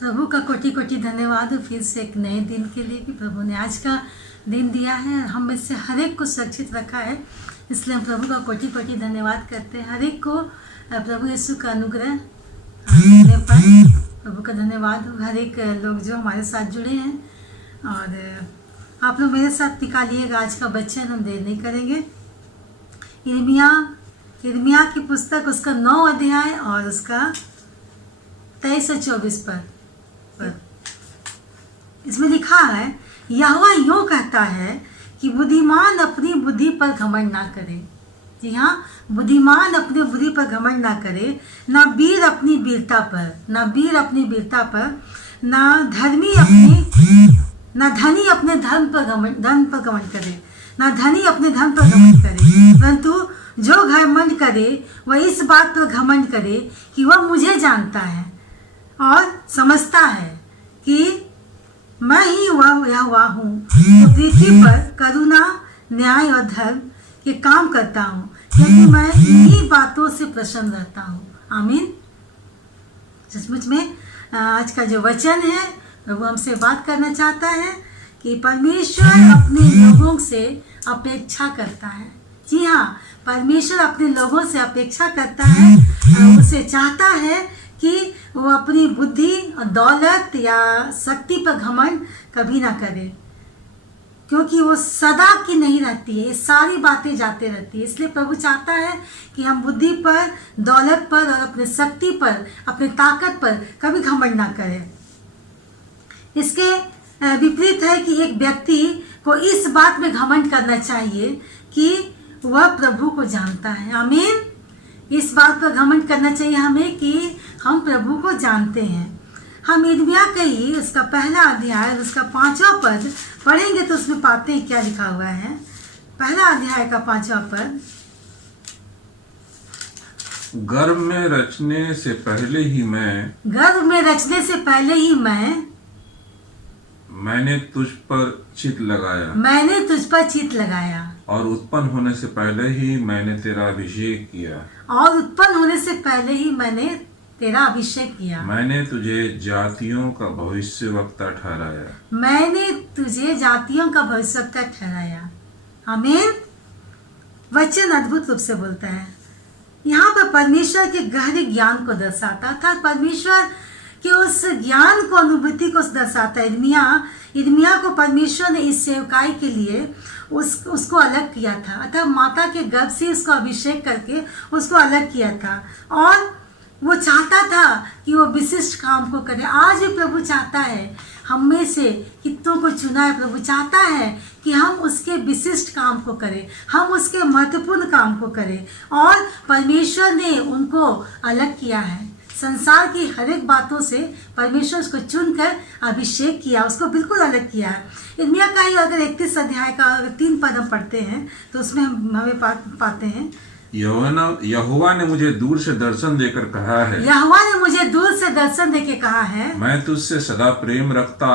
प्रभु का कोटि कोटि धन्यवाद फिर से एक नए दिन के लिए कि प्रभु ने आज का दिन दिया है। हम में से हर एक को सुरक्षित रखा है, इसलिए हम प्रभु का कोटि कोटि धन्यवाद करते हैं। हर एक को प्रभु यीशु का अनुग्रह मिलने पर प्रभु का धन्यवाद। हर एक लोग जो हमारे साथ जुड़े हैं, और आप लोग मेरे साथ निकालिएगा आज का वचन। हम देर नहीं करेंगे। यिर्मयाह की पुस्तक उसका 9 अध्याय और उसका 23 और 24 पर इसमें लिखा है, यहोवा यूँ कहता है कि बुद्धिमान अपनी बुद्धि पर घमंड ना करे। जी हाँ, बुद्धिमान अपनी बुद्धि पर घमंड ना करे, ना वीर अपनी वीरता पर, ना वीर अपनी वीरता पर, ना धनी अपने धन पर घमंड करे, ना धनी अपने धन पर घमंड करे, परंतु जो घमंड करे वह इस बात पर घमंड करे कि वह मुझे जानता है और समझता है कि मैं ही वह यहोवा हूँ जो पृथ्वी पर करुणा, न्याय और धर्म के काम करता हूँ, क्योंकि मैं इन्हीं बातों से प्रसन्न रहता हूँ। आमीन। सचमुच में आज का जो वचन है वो हमसे बात करना चाहता है कि परमेश्वर अपने लोगों से अपेक्षा करता है। जी हाँ, परमेश्वर अपने लोगों से अपेक्षा करता है, उसे चाहता है कि वो अपनी बुद्धि और दौलत या शक्ति पर घमंड कभी ना करे, क्योंकि वो सदा की नहीं रहती है, ये सारी बातें जाते रहती है। इसलिए प्रभु चाहता है कि हम बुद्धि पर, दौलत पर और अपने शक्ति पर, अपने ताकत पर कभी घमंड ना करें। इसके विपरीत है कि एक व्यक्ति को इस बात में घमंड करना चाहिए कि वह प्रभु को जानता है। आमीन। इस बात पर घमंड करना चाहिए हमें कि हम प्रभु को जानते हैं। हम यिर्मयाह के ही उसका 1 अध्याय उसका 5वां पद पढ़ेंगे तो उसमें पाते हैं क्या लिखा हुआ है। 1 अध्याय का 5वां पद, गर्भ में रचने से पहले ही मैंने तुझ पर चित्त लगाया, और उत्पन्न होने से पहले ही मैंने तेरा अभिषेक किया। मैंने तुझे जातियों का भविष्यवक्ता ठहराया। आमीन। वचन अद्भुत रूप से बोलता है। यहाँ पर परमेश्वर के गहरे ज्ञान को दर्शाता था, परमेश्वर के उस ज्ञान को, अनुभूति को दर्शाता है। यिर्मयाह को परमेश्वर ने इस सेवकाई के लिए उसको अलग किया था, अतः माता के गर्भ से उसको अभिषेक करके उसको अलग किया था, और वो चाहता था कि वो विशिष्ट काम को करे। आज भी प्रभु चाहता है, हम में से कितनों को चुना है, प्रभु चाहता है कि हम उसके विशिष्ट काम को करें, हम उसके महत्वपूर्ण काम को करें। और परमेश्वर ने उनको अलग किया है, संसार की हर एक बातों से परमेश्वर उसको चुनकर अभिषेक किया, उसको बिल्कुल अलग किया है। यिर्मयाह का ही अगर 31 अध्याय का 3 पद हम पढ़ते हैं तो उसमें हमें पाते हैं, यहोवा ने मुझे दूर से दर्शन देकर कहा है, मैं तुझसे सदा प्रेम रखता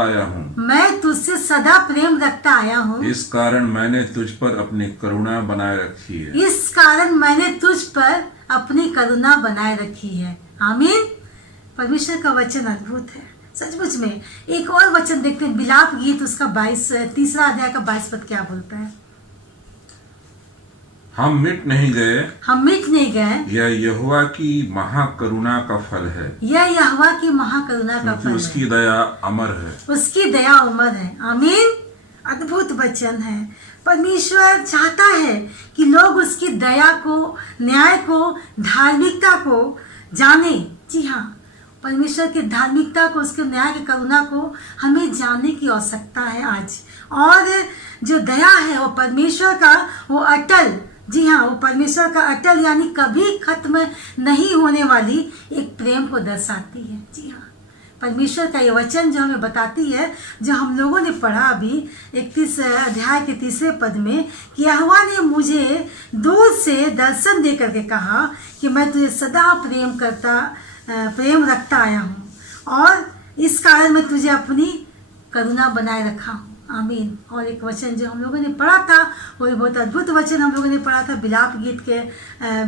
आया हूँ, इस कारण मैंने तुझ पर अपनी करुणा बनाए रखी है। आमीन। परमेश्वर का वचन अद्भुत है सचमुच में। एक और वचन देखते हैं, विलाप गीत उसका 3 अध्याय का 22 पद क्या बोलता है। हम मिट नहीं गए, यह यहोवा की महाकरुणा का फल है, उसकी दया अमर है। आमीन। अद्भुत वचन है। परमेश्वर चाहता है कि लोग उसकी दया को, न्याय को, धार्मिकता को जाने। जी हाँ, परमेश्वर की धार्मिकता को, उसके न्याय की करुणा को हमें जानने की आवश्यकता है आज। और जो दया है वो परमेश्वर का, वो अटल, जी हाँ, वो परमेश्वर का अटल यानी कभी खत्म नहीं होने वाली एक प्रेम को दर्शाती है। जी हाँ, परमेश्वर का ये वचन जो हमें बताती है, जो हम लोगों ने पढ़ा अभी 31 अध्याय के 3 पद में, कि यहोवा ने मुझे दूर से दर्शन दे करके कहा कि मैं तुझे सदा प्रेम रखता आया हूँ, और इस कारण मैं तुझे अपनी करुणा बनाए रखा हूँ। आमीन। और एक वचन जो हम लोगों ने पढ़ा था, वो बहुत अद्भुत वचन हम लोगों ने पढ़ा था, विलाप गीत के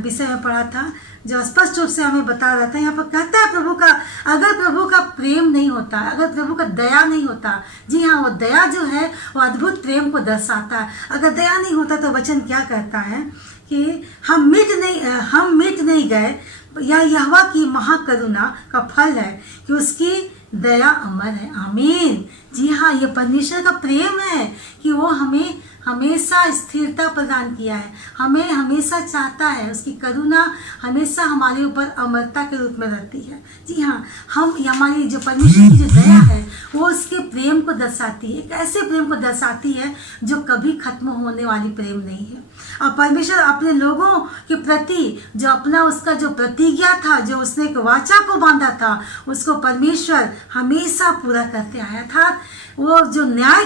विषय में पढ़ा था, जो स्पष्ट रूप से हमें बता रहा था। यहाँ पर कहता है प्रभु का, अगर प्रभु का प्रेम नहीं होता, अगर प्रभु का दया नहीं होता, जी हाँ, वो दया जो है वो अद्भुत प्रेम को दर्शाता है। अगर दया नहीं होता तो वचन क्या कहता है कि हम मिट नहीं गए, यह यहोवा की महाकरुणा का फल है कि उसकी दया अमर है। आमीन। जी हाँ, ये परमेश्वर का प्रेम है कि वो हमें हमेशा स्थिरता प्रदान किया है, हमें हमेशा चाहता है, उसकी करुणा हमेशा हमारे ऊपर अमरता के रूप में रहती है। जी हाँ, हमारी जो परमेश्वर की जो दया है वो उसके प्रेम को दर्शाती है, एक ऐसे प्रेम को दर्शाती है जो कभी खत्म होने वाली प्रेम नहीं है। और परमेश्वर अपने लोगों के प्रति जो अपना उसका जो प्रतिज्ञा था, जो उसने एक वाचा को बांधा था, उसको परमेश्वर हमेशा पूरा करते आया था। वो जो न्याय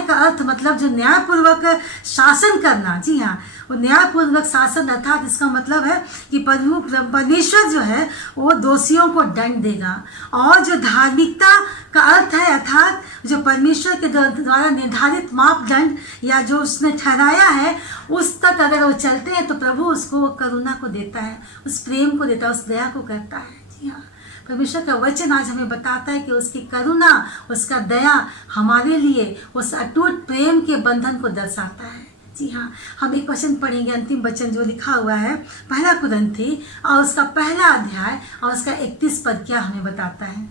का अर्थ मतलब जो न्यायपूर्वक शासन करना, जी हाँ, वो न्यायपूर्वक शासन अर्थात इसका मतलब है कि परमेश्वर जो है वो दोषियों को दंड देगा। और जो धार्मिकता का अर्थ है अर्थात जो परमेश्वर के द्वारा निर्धारित मापदंड या जो उसने ठहराया है उस तक अगर वो चलते हैं तो प्रभु उसको करुणा को देता है, उस प्रेम को देता है, उस दया को करता है। जी हाँ, परमेश्वर का वचन आज हमें बताता है कि उसकी करुणा, उसका दया हमारे लिए उस अटूट प्रेम के बंधन को दर्शाता है। जी हाँ, हम एक वचन पढ़ेंगे, अंतिम वचन जो लिखा हुआ है पहला कुरिन्थी और उसका पहला अध्याय और उसका 31 पद क्या हमें बताता है।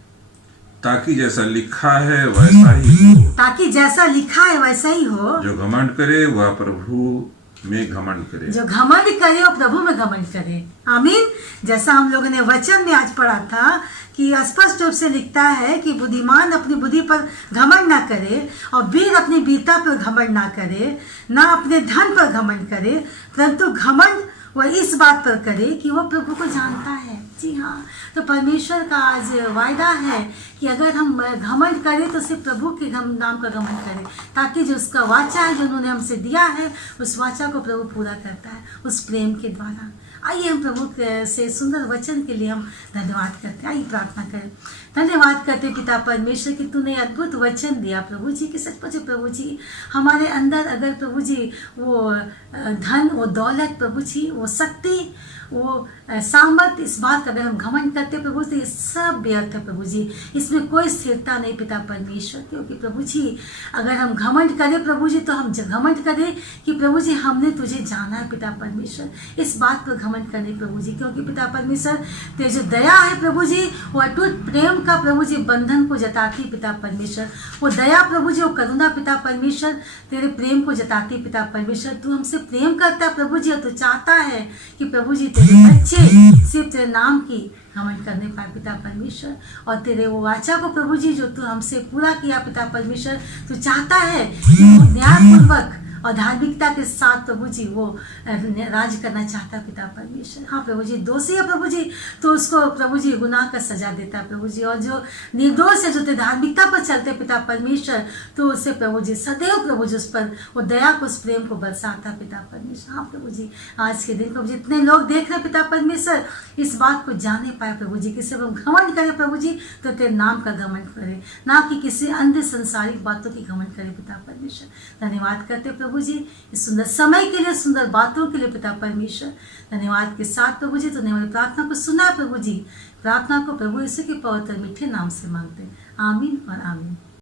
ताकि जैसा लिखा है वैसा ही हो, ताकि जैसा लिखा है वैसा ही हो, जो घमंड करे वह प्रभु में घमंड करे, जो घमंड करे वो प्रभु में घमंड करे। आमीन। जैसा हम लोगों ने वचन में आज पढ़ा था कि स्पष्ट रूप से लिखता है कि बुद्धिमान अपनी बुद्धि पर घमंड ना करे और वीर अपनी वीरता पर घमंड ना करे, ना अपने धन पर घमंड करे, परंतु घमंड वह इस बात पर करे कि वो प्रभु को जानता है। जी हाँ, तो परमेश्वर का आज वायदा है कि अगर हम घमंड करें तो सिर्फ प्रभु के नाम का घमंड करें, ताकि जो उसका वाचा है जो उन्होंने हमसे दिया है उस वाचा को प्रभु पूरा करता है उस प्रेम के द्वारा। आइए हम प्रभु से सुंदर वचन के लिए हम धन्यवाद करते हैं। आइए प्रार्थना करें। धन्यवाद करते पिता परमेश्वर कि तूने अद्भुत वचन दिया प्रभु जी, कि सचमुच प्रभु जी हमारे अंदर अगर प्रभु जी वो धन, वो दौलत प्रभु जी, वो शक्ति, वो सामर्थ, इस बात का अगर हम घमंड करते प्रभु जी, ये सब व्यर्थ है प्रभु जी, इसमें कोई स्थिरता नहीं पिता परमेश्वर। क्योंकि प्रभु जी अगर हम घमंड करें प्रभु जी तो हम घमंड करें कि प्रभु जी हमने तुझे जाना है पिता परमेश्वर, इस बात पर घमंड करें प्रभु जी। क्योंकि पिता परमेश्वर तेरी जो दया है प्रभु जी वो अटूट प्रेम का प्रभु जी बंधन को जताती पिता परमेश्वर, वो दया प्रभु जी, वो करुणा पिता परमेश्वर तेरे प्रेम को जताती पिता परमेश्वर। तू हमसे प्रेम करता है प्रभु जी और तू चाहता है कि प्रभु जी तेरे बच्चे सिर्फ तेरे नाम की घमंड करने पाए पिता परमेश्वर, और तेरे वो वाचा को प्रभु जी जो तू हमसे पूरा किया पिता परमेश्वर, तू चाहता है कि वो न्यायपूर्वक और धार्मिकता के साथ प्रभु जी वो राज करना चाहता है पिता परमेश्वर। हाँ प्रभु जी, दोषी है प्रभु जी तो उसको प्रभु जी गुनाह का सजा देता है प्रभु जी, और जो निर्दोष है जो तेरे धार्मिकता पर चलते पिता परमेश्वर तो उससे प्रभु जी सदैव प्रभु जी उस पर वो दया को, उस प्रेम को बरसाता पिता परमेश्वर। हाँ प्रभु जी, आज के दिन प्रभु जी इतने लोग देख रहे पिता परमेश्वर इस बात को जाने पाए प्रभु जी कि सिर्फ हम घमंड करें प्रभु जी तो तेरे नाम का घमंड करें, ना कि किसी अन्य संसारिक बातों की घमंड करें पिता परमेश्वर। धन्यवाद करते प्रभु जी इस सुंदर समय के लिए, सुंदर बातों के लिए पिता परमेश्वर। धन्यवाद के साथ प्रभु जी तूने हमारी प्रार्थना को सुना प्रभु जी, प्रार्थना को प्रभु यीशु के पवित्र मीठे नाम से मांगते हैं। आमीन और आमीन।